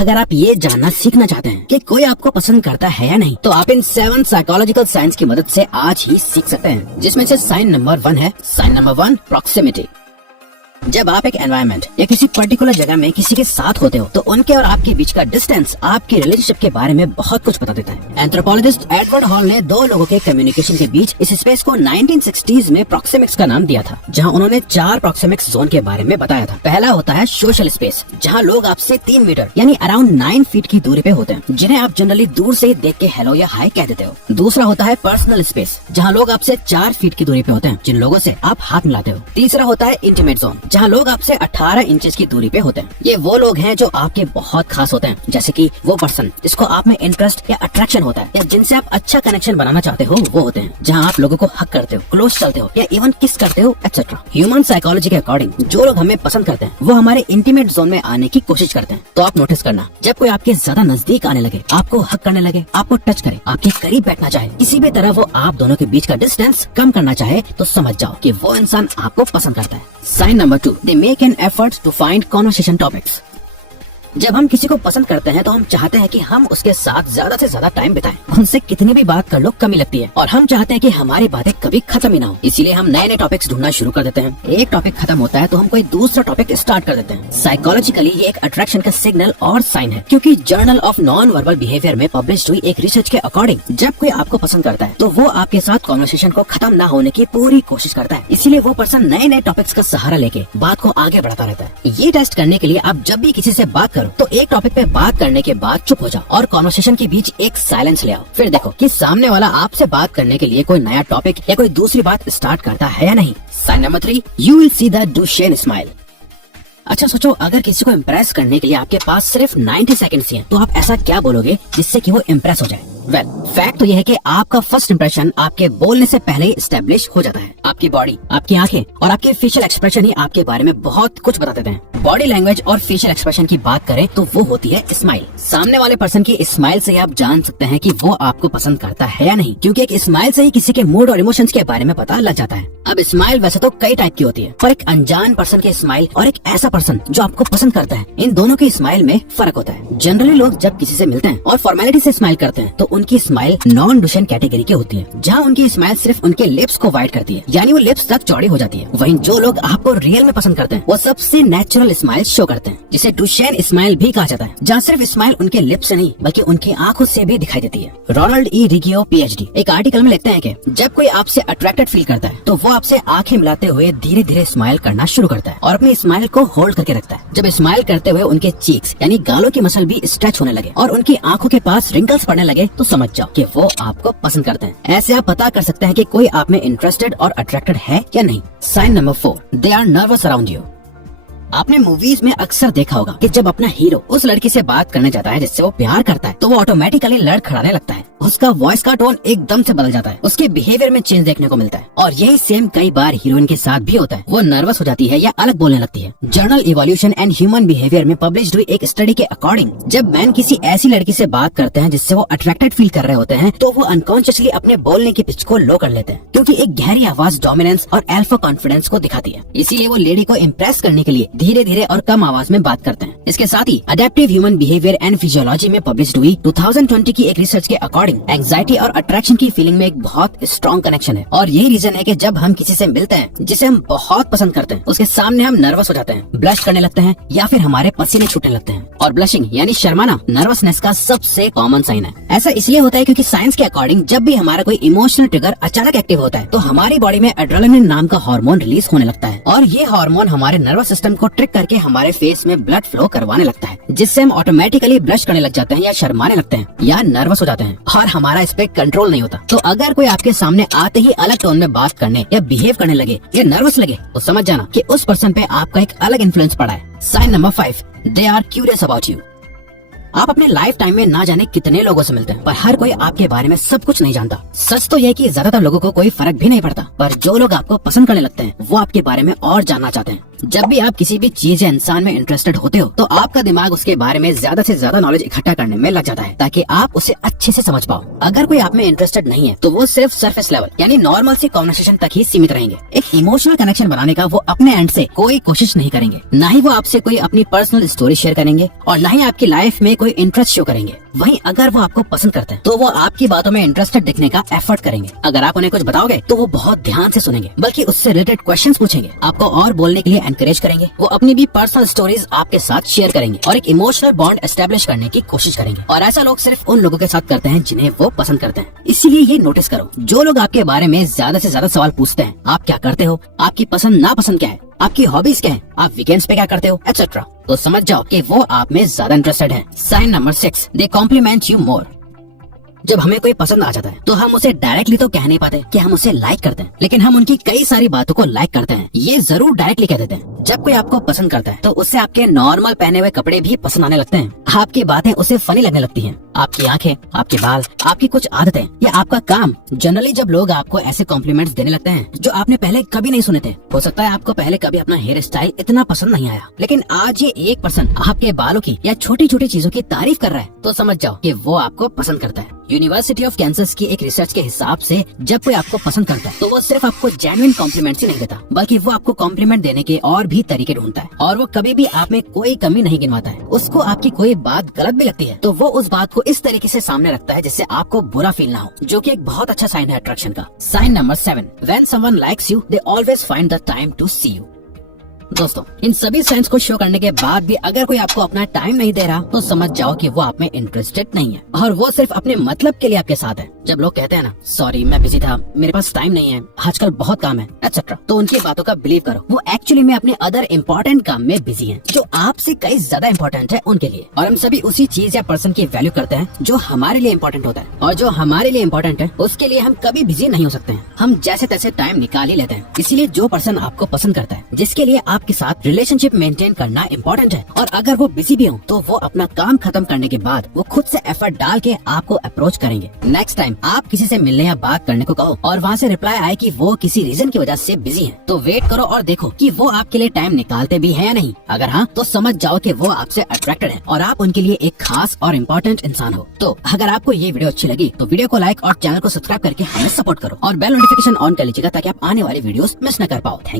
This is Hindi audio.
अगर आप ये जानना सीखना चाहते हैं कि कोई आपको पसंद करता है या नहीं, तो आप इन 7 साइकोलॉजिकल साइंस की मदद से आज ही सीख सकते हैं, जिसमें से साइन नंबर 1 है। Sign number 1, proximity. जब आप एक एनवायरनमेंट या किसी पर्टिकुलर जगह में किसी के साथ होते हो, तो उनके और आपके बीच का डिस्टेंस आपकी रिलेशनशिप के बारे में बहुत कुछ बता देता है। एंथ्रोपोलॉजिस्ट एडवर्ड हॉल ने दो लोगों के कम्युनिकेशन के बीच इस स्पेस को 1960s में प्रॉक्सिमिक्स का नाम दिया था, जहां उन्होंने 4 प्रॉक्सिमिक्स जोन के बारे में बताया था। पहला होता है सोशल स्पेस, जहां लोग आपसे 3 मीटर यानी अराउंड 9 फीट की दूरी पे होते हैं, जिन्हें आप जनरली दूर से देख के हेलो या हाय कह देते हो। दूसरा होता है पर्सनल स्पेस, जहाँ लोग आपसे 4 फीट की दूरी पे होते हैं, जिन लोगों से आप हाथ मिलाते हो। तीसरा होता है इंटीमेट जोन, जहाँ लोग आपसे 18 इंचेस की दूरी पे होते हैं। ये वो लोग हैं जो आपके बहुत खास होते हैं, जैसे कि वो पर्सन जिसको आप में इंटरेस्ट या अट्रैक्शन होता है, या जिनसे आप अच्छा कनेक्शन बनाना चाहते हो, वो होते हैं जहाँ आप लोगों को हक करते हो, क्लोज चलते हो या इवन किस करते हो, एक्सेट्रा। ह्यूमन साइकोलॉजी के अकॉर्डिंग जो लोग हमें पसंद करते हैं, वो हमारे इंटीमेट जोन में आने की कोशिश करते हैं। तो आप नोटिस करना, जब कोई आपके ज्यादा नजदीक आने लगे, आपको हक करने लगे, आपको टच करे, आपके करीब बैठना चाहे, किसी भी तरह वो आप दोनों के बीच का डिस्टेंस कम करना चाहे, तो समझ जाओ कि वो इंसान आपको पसंद करता है। Sign number 2, they make an effort to find conversation topics. जब हम किसी को पसंद करते हैं, तो हम चाहते हैं कि हम उसके साथ ज्यादा से ज्यादा टाइम बिताएं। उनसे कितनी भी बात कर लो कमी लगती है, और हम चाहते हैं कि हमारी बातें कभी खत्म ही ना हो। इसीलिए हम नए नए टॉपिक्स ढूंढना शुरू कर देते हैं। एक टॉपिक खत्म होता है तो हम कोई दूसरा टॉपिक स्टार्ट कर देते हैं। साइकोलॉजिकली ये एक अट्रैक्शन का सिग्नल और साइन है, क्योंकि journal of non verbal behaviour में पब्लिश हुई एक रिसर्च के अकॉर्डिंग, जब कोई आपको पसंद करता है, तो वो आपके साथ कॉन्वर्सेशन को खत्म ना होने की पूरी कोशिश करता है। इसीलिए वो पर्सन नए नए टॉपिक्स का सहारा लेके बात को आगे बढ़ाता रहता है। ये टेस्ट करने के लिए आप जब भी किसी से बात करो, तो एक टॉपिक बात करने के बाद चुप हो जाओ और कॉन्वर्सेशन के बीच एक साइलेंस ले आओ। फिर देखो कि सामने वाला आपसे बात करने के लिए कोई नया टॉपिक या कोई दूसरी बात स्टार्ट करता है या नहीं। Sign number 3, you will see the Duchenne smile. अच्छा सोचो, अगर किसी को इम्प्रेस करने के लिए आपके पास सिर्फ 90 सेकंड्स ही हैं, तो आप ऐसा क्या बोलोगे जिससे कि वो इम्प्रेस हो जाए? वेल, फैक्ट तो यह है कि आपका फर्स्ट इंप्रेशन आपके बोलने से पहले ही एस्टेब्लिश हो जाता है। आपकी बॉडी, आपकी आंखें और आपके फेशियल एक्सप्रेशन ही आपके बारे में बहुत कुछ बता देते हैं। बॉडी लैंग्वेज और फेशियल एक्सप्रेशन की बात करें तो वो होती है स्माइल। सामने वाले पर्सन की स्माइल से ही आप जान सकते हैं कि वो आपको पसंद करता है या नहीं, क्योंकि एक स्माइल से ही किसी के मूड और इमोशंस के बारे में पता लग जाता है। अब स्माइल वैसे तो कई टाइप की होती है, पर एक अनजान पर्सन की स्माइल और एक ऐसा पर्सन जो आपको पसंद करता है, इन दोनों की स्माइल में फर्क होता है। जनरली लोग जब किसी से मिलते हैं और फॉर्मेलिटी से स्माइल करते हैं, तो उनकी स्माइल नॉन डुशेन कैटेगरी की होती है, जहाँ उनकी स्माइल सिर्फ उनके लिप्स को वाइड करती है, यानी वो लिप्स तक चौड़ी हो जाती है। वहीं जो लोग आपको रियल में पसंद करते हैं, वो सबसे नेचुरल स्माइल शो करते हैं, जिसे डुशेन स्माइल भी कहा जाता है, जहाँ सिर्फ स्माइल उनके लिप्स से नहीं बल्कि उनकी आंखों से भी दिखाई देती है। रोनाल्ड ई रिगियो PhD एक आर्टिकल में लिखते हैं कि जब कोई आपसे अट्रैक्टेड फील करता है, तो वो आपसे आंखें मिलाते हुए धीरे धीरे स्माइल करना शुरू करता है और अपनी स्माइल को होल्ड करके रखता है। जब स्माइल करते हुए उनके चीक्स यानी गालों की मसल भी स्ट्रेच होने लगे और उनकी आंखों के पास रिंकल्स पड़ने लगे, तो समझ जाओ कि वो आपको पसंद करते हैं। ऐसे आप पता कर सकते हैं कि कोई आप में इंटरेस्टेड और अट्रैक्टेड है या नहीं। Sign number 4, they are nervous around you. आपने मूवीज में अक्सर देखा होगा कि जब अपना हीरो उस लड़की से बात करने जाता है जिससे वो प्यार करता है, तो वो ऑटोमेटिकली लड़खड़ाने लगता है। उसका वॉइस का टोन एकदम से बदल जाता है, उसके बिहेवियर में चेंज देखने को मिलता है। और यही सेम कई बार हीरोइन के साथ भी होता है। वो नर्वस हो जाती है या अलग बोलने लगती है। Journal evolution and human behaviour में पब्लिश हुई एक स्टडी के अकॉर्डिंग, जब मैन किसी ऐसी लड़की से बात करते हैं जिससे वो अट्रैक्टेड फील कर रहे होते हैं, तो वो अनकॉन्शियसली अपने बोलने की पिच को लो कर लेते हैं, क्योंकि एक गहरी आवाज डोमिनेंस और अल्फा कॉन्फिडेंस को दिखाती है। इसीलिए वो लेडी को इम्प्रेस करने के लिए धीरे धीरे और कम आवाज में बात करते हैं। इसके साथ ही adaptive human behaviour and physiology में पब्लिश हुई 2020 की एक रिसर्च के अकॉर्डिंग, एंजाइटी और अट्रैक्शन की फीलिंग में एक बहुत स्ट्रॉन्ग कनेक्शन है। और यही रीजन है कि जब हम किसी से मिलते हैं जिसे हम बहुत पसंद करते हैं, उसके सामने हम नर्वस हो जाते हैं, ब्लश करने लगते हैं या फिर हमारे पसीने छूटने लगते हैं। और ब्लशिंग यानी शर्माना नर्वसनेस का सबसे कॉमन साइन है। ऐसा इसलिए होता है क्योंकि साइंस के अकॉर्डिंग जब भी हमारा कोई इमोशनल ट्रिगर अचानक एक्टिव होता है, तो हमारी बॉडी में एड्रेनालिन नाम का हार्मोन रिलीज होने लगता है, और ये हार्मोन हमारे नर्वस सिस्टम को ट्रिक करके हमारे फेस में ब्लड फ्लो करवाने लगता है, जिससे हम ऑटोमेटिकली ब्लश करने लग जाते हैं या शर्माने लगते हैं या नर्वस हो जाते हैं, और हमारा इस पे कंट्रोल नहीं होता। तो अगर कोई आपके सामने आते ही अलग टोन में बात करने या बिहेव करने लगे या नर्वस लगे, तो समझ जाना कि उस पर्सन पे आपका एक अलग इन्फ्लुएंस पड़ा है। Sign number 5, they are curious about you. आप अपने लाइफ टाइम में ना जाने कितने लोगों से मिलते हैं, पर हर कोई आपके बारे में सब कुछ नहीं जानता। सच तो यह कि ज्यादातर लोगों को कोई फर्क भी नहीं पड़ता, पर जो लोग आपको पसंद करने लगते हैं, वो आपके बारे में और जानना चाहते हैं। जब भी आप किसी भी चीज या इंसान में इंटरेस्टेड होते हो तो आपका दिमाग उसके बारे में ज्यादा से ज्यादा नॉलेज इकट्ठा करने में लग जाता है ताकि आप उसे अच्छे से समझ पाओ। अगर कोई आप में इंटरेस्टेड नहीं है तो वो सिर्फ सरफेस लेवल यानी नॉर्मल सी कॉन्वर्सेशन तक ही सीमित रहेंगे। एक इमोशनल कनेक्शन बनाने का वो अपने एंड से कोई कोशिश नहीं करेंगे, न ही वो आपसे कोई अपनी पर्सनल स्टोरी शेयर करेंगे और न ही आपकी लाइफ में कोई इंटरेस्ट शो करेंगे। वहीं अगर वो आपको पसंद करते हैं तो वो आपकी बातों में इंटरेस्टेड दिखने का एफर्ट करेंगे। अगर आप उन्हें कुछ बताओगे तो वो बहुत ध्यान से सुनेंगे, बल्कि उससे रिलेटेड क्वेश्चंस पूछेंगे, आपको और बोलने के लिए एनकरेज करेंगे। वो अपनी भी पर्सनल स्टोरीज आपके साथ शेयर करेंगे और एक इमोशनल बॉन्ड एस्टेब्लिश करने की कोशिश करेंगे। और ऐसा लोग सिर्फ उन लोगों के साथ करते हैं जिन्हें वो पसंद करते हैं। इसीलिए ये नोटिस करो, जो लोग आपके बारे में ज्यादा से ज्यादा सवाल पूछते हैं, आप क्या करते हो, आपकी पसंद नापसंद क्या है, आपकी हॉबीज क्या है, आप वीकेंड्स पे क्या करते हो, एक्सेट्रा, तो समझ जाओ कि वो आप में ज्यादा इंटरेस्टेड है। Sign number 6, they compliment you more. जब हमें कोई पसंद आ जाता है तो हम उसे डायरेक्टली तो कह नहीं पाते कि हम उसे लाइक करते हैं, लेकिन हम उनकी कई सारी बातों को लाइक करते हैं। ये जरूर डायरेक्टली कह देते हैं। जब कोई आपको पसंद करता है तो उससे आपके नॉर्मल पहने हुए कपड़े भी पसंद आने लगते हैं, आपकी बातें उसे फनी लगने लगती हैं, आपकी आंखें, आपके बाल, आपकी कुछ आदतें या आपका काम। जनरली जब लोग आपको ऐसे कॉम्प्लीमेंट्स देने लगते हैं जो आपने पहले कभी नहीं सुने थे, हो सकता है आपको पहले कभी अपना हेयर स्टाइल इतना पसंद नहीं आया, लेकिन आज ये 1% आपके बालों की या छोटी छोटी चीजों की तारीफ कर रहा है, तो समझ जाओ कि वो आपको पसंद करता है। यूनिवर्सिटी ऑफ कैंसस की एक रिसर्च के हिसाब से जब कोई आपको पसंद करता है तो वो सिर्फ आपको जेन्युइन कॉम्प्लीमेंट्स ही नहीं देता, बल्कि वो आपको कॉम्प्लीमेंट देने के और भी तरीके ढूंढता है। और वो कभी भी आप में कोई कमी नहीं गिनवाता है। उसको आपकी कोई बात गलत भी लगती है तो वो उस बात को इस तरीके से सामने रखता है जिससे आपको बुरा फील ना हो, जो कि एक बहुत अच्छा साइन है अट्रैक्शन का। Sign number 7, when someone likes you they always find the time to see you. दोस्तों, इन सभी साइंस को शो करने के बाद भी अगर कोई आपको अपना टाइम नहीं दे रहा तो समझ जाओ कि वो आप में इंटरेस्टेड नहीं है और वो सिर्फ अपने मतलब के लिए आपके साथ है। जब लोग कहते हैं ना, सॉरी मैं बिजी था, मेरे पास टाइम नहीं है, आजकल बहुत काम है, एक्सेट्रा, तो उनकी बातों का बिलीव करो। वो एक्चुअली में अपने अदर इम्पोर्टेंट काम में बिजी हैं, जो आपसे कई ज्यादा इम्पोर्टेंट है उनके लिए। और हम सभी उसी चीज या पर्सन की वैल्यू करते हैं जो हमारे लिए इम्पोर्टेंट होता है, और जो हमारे लिए इम्पोर्टेंट है उसके लिए हम कभी बिजी नहीं हो सकते हैं। हम जैसे तैसे टाइम निकाल ही लेते हैं। इसीलिए जो पर्सन आपको पसंद करता है, जिसके लिए आपके साथ रिलेशनशिप मेंटेन करना इम्पोर्टेंट है, और अगर वो बिजी भी हो तो वो अपना काम खत्म करने के बाद वो खुद से एफर्ट डाल के आपको अप्रोच करेंगे। नेक्स्ट टाइम आप किसी से मिलने या बात करने को कहो और वहाँ से रिप्लाई आए कि वो किसी रीजन की वजह से बिजी हैं, तो वेट करो और देखो कि वो आपके लिए टाइम निकालते भी हैं या नहीं। अगर हाँ, तो समझ जाओ कि वो आपसे अट्रैक्टेड है और आप उनके लिए एक खास और इम्पोर्टेंट इंसान हो। तो अगर आपको ये वीडियो अच्छी लगी तो वीडियो को लाइक और चैनल को सब्सक्राइब करके हमें सपोर्ट करो और बेल नोटिफिकेशन ऑन कर लीजिएगा ताकि आप आने वाली वीडियोस मिस न कर पाओ। थैंक